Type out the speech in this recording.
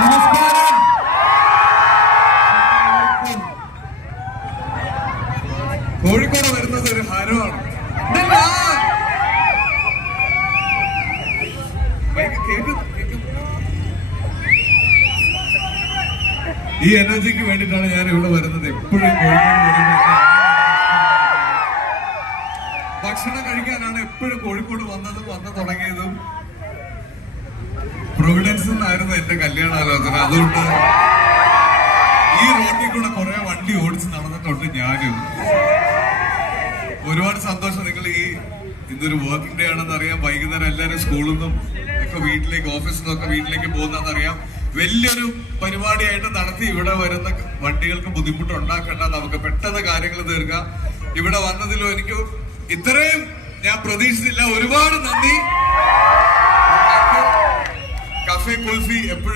നമസ്കാരം. കോഴിക്കോട് വരുന്നത് ഒരു ഹരമാണ്. ഈ എനർജിക്ക് വേണ്ടിയിട്ടാണ് ഞാൻ ഇവിടെ വരുന്നത്. എപ്പോഴും കോഴിക്കോട് വരുന്നത് ഭക്ഷണം കഴിക്കാനാണ്. എപ്പോഴും കോഴിക്കോട് വന്നു തുടങ്ങിയതും പ്രൊവിഡൻസ് എന്നായിരുന്നു എന്റെ കല്യാണാലോചന. അതുകൊണ്ട് ഈ റോഡിൽ കൂടെ കുറെ വണ്ടി ഓടിച്ച് നടന്നിട്ടുണ്ട് ഞാനും. ഒരുപാട് സന്തോഷം. നിങ്ങൾ ഇന്നൊരു വർക്കിംഗ് ഡേ ആണെന്ന് അറിയാം. വൈകുന്നേരം എല്ലാവരും സ്കൂളിൽ നിന്നും ഒക്കെ വീട്ടിലേക്ക്, ഓഫീസിൽ നിന്നൊക്കെ വീട്ടിലേക്ക് പോകുന്നതെന്നറിയാം. വലിയൊരു പരിപാടിയായിട്ട് നടത്തി ഇവിടെ വരുന്ന വണ്ടികൾക്ക് ബുദ്ധിമുട്ട് ഉണ്ടാക്കണ്ട, നമുക്ക് പെട്ടെന്ന് കാര്യങ്ങൾ തീർക്കാം. ഇവിടെ വന്നതിലും എനിക്ക് ഇത്രയും ഞാൻ പ്രതീക്ഷിച്ചില്ല. ഒരുപാട് നന്ദി. കഫേ കുൽഫി എപ്പോഴും